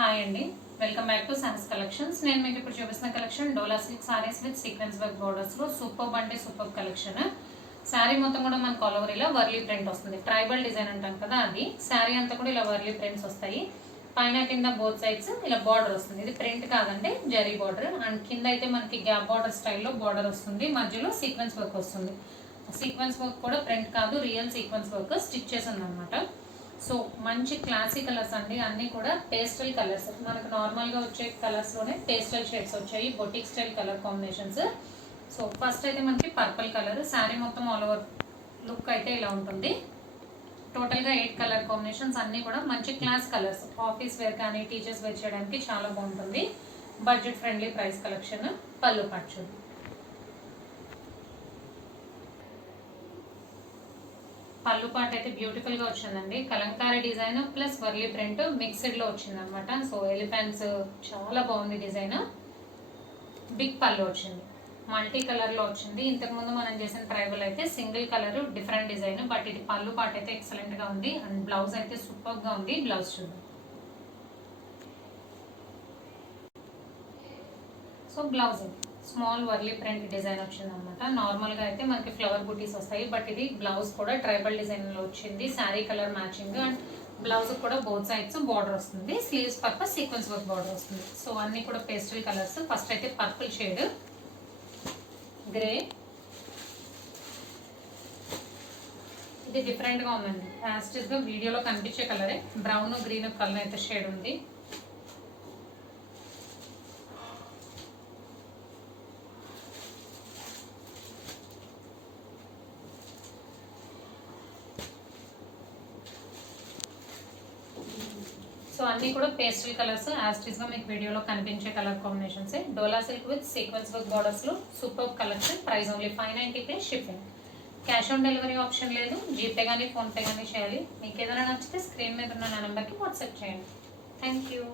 Hi అండి, welcome back to Suns collections. నేను మీకు ఇప్పుడు చూపిస్తున్న collection dola silk saris with sequence work బోర్డర్స్లో సూపర్ అంటే సూపర్ కలెక్షన్. శారీ మొత్తం కూడా మనకు ఆల్ ఓవర్ ఇలా వర్లీ ప్రింట్ వస్తుంది. ట్రైబల్ డిజైన్ అంటాం కదా, అది శారీ అంతా కూడా ఇలా వర్లీ ప్రింట్స్ వస్తాయి. పైన కింద బోత్ సైడ్స్ ఇలా బార్డర్ వస్తుంది. ఇది ప్రింట్ కాదండి, జరీ బార్డర్. అండ్ కింద అయితే మనకి గ్యాప్ బార్డర్ స్టైల్లో బార్డర్ వస్తుంది, మధ్యలో సీక్వెన్స్ వర్క్ వస్తుంది. సీక్వెన్స్ వర్క్ కూడా ప్రింట్ కాదు, రియల్ సీక్వెన్స్ వర్క్ స్టిచ్ చేసి ఉందన్నమాట. సో మంచి క్లాసిక్ కలర్స్ అండి, అన్నీ కూడా పేస్టల్ కలర్స్. మనకు నార్మల్గా వచ్చే కలర్స్లోనే పేస్టల్ షేడ్స్ వచ్చాయి, boutique style colour combinations. So first అయితే మనకి పర్పుల్ కలర్, శారీ మొత్తం ఆల్ ఓవర్ లుక్ అయితే ఇలా ఉంటుంది. టోటల్గా 8 కలర్ కాంబినేషన్స్, అన్నీ కూడా మంచి క్లాస్ కలర్స్. ఆఫీస్ వేర్ కానీ టీచర్స్ వేర్ చేయడానికి చాలా బాగుంటుంది. Budget friendly price collection. పళ్ళు పట్టు పళ్ళు పాట అయితే బ్యూటిఫుల్ గా వచ్చిందండి. Kalamkari design plus Warli print mixed లో వచ్చింది అనమాట. సో ఎలిఫెంట్స్ చాలా బాగుంది డిజైన్. బిగ్ పళ్ళు వచ్చింది, మల్టీ కలర్ లో వచ్చింది. ఇంతకుముందు మనం చేసిన ట్రైబల్ అయితే single colour different design, but ఇది పళ్ళు పాట అయితే ఎక్సలెంట్ గా ఉంది. అండ్ బ్లౌజ్ అయితే సూపర్ గా ఉంది. బ్లౌజ్ చూద్దాం. So blouse small Warli print design వచ్చింది అనమాట. నార్మల్గా అయితే మనకి ఫ్లవర్ బూటీస్ వస్తాయి, బట్ ఇది బ్లౌజ్ కూడా ట్రైబల్ డిజైన్లో వచ్చింది. Sari colour matching and blouse కూడా బోత్ సైడ్స్ బార్డర్ వస్తుంది. Sleeves purpose sequence work border వస్తుంది. సో అన్నీ కూడా పేస్టల్ కలర్స్. ఫస్ట్ అయితే పర్పుల్ షేడ్, గ్రే, ఇది డిఫరెంట్గా ఉందండి. యాస్టిస్గా వీడియోలో కనిపించే కలరే, బ్రౌన్ గ్రీన్ కలర్ అయితే షేడ్ ఉంది. సో అన్నీ కూడా పేస్టల్ కలర్స్, యాస్టిస్గా మీకు వీడియోలో కనిపించే colour combinations. Dola silk with sequence work బార్డర్స్లో super collection. Price only 590 plus shipping. Cash on delivery option లేదు, జీపే కానీ ఫోన్పే కానీ చేయాలి. మీకు ఏదైనా నచ్చితే స్క్రీన్ మీద ఉన్న నా నెంబర్కి వాట్సాప్ చేయండి. Thank you.